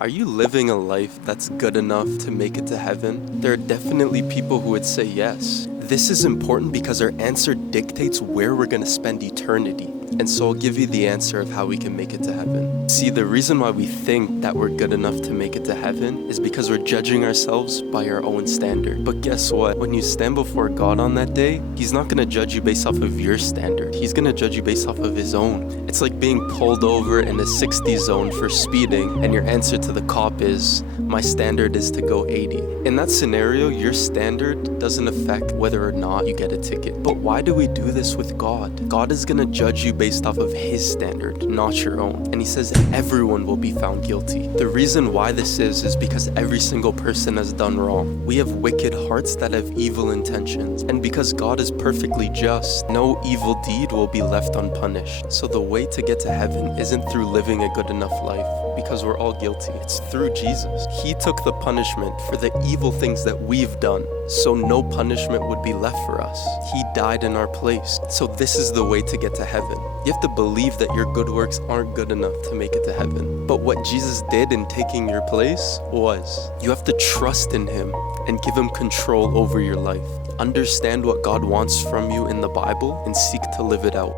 Are you living a life that's good enough to make it to heaven? There are definitely people who would say yes. This is important because our answer dictates where we're going to spend eternity. And so I'll give you the answer of how we can make it to heaven. See, the reason why we think that we're good enough to make it to heaven is because we're judging ourselves by our own standard. But guess what? When you stand before God on that day, He's not going to judge you based off of your standard. He's going to judge you based off of His own. It's like being pulled over in a 60 zone for speeding, and your answer to the cop is, my standard is to go 80. In that scenario, your standard doesn't affect whether or not you get a ticket. But why do we do this with God? God is going to judge you based off of His standard, not your own. And He says everyone will be found guilty. The reason why this is because every single person has done wrong. We have wicked hearts that have evil intentions. And because God is perfectly just, no evil deed will be left unpunished. So the way to get to heaven isn't through living a good enough life, because we're all guilty. It's through Jesus. He took the punishment for the evil things that we've done, so no punishment would be left for us. He died in our place. So this is the way to get to heaven. You have to believe that your good works aren't good enough to make it to heaven. But what Jesus did in taking your place was, you have to trust in Him and give Him control over your life. Understand what God wants from you in the Bible and seek to live it out.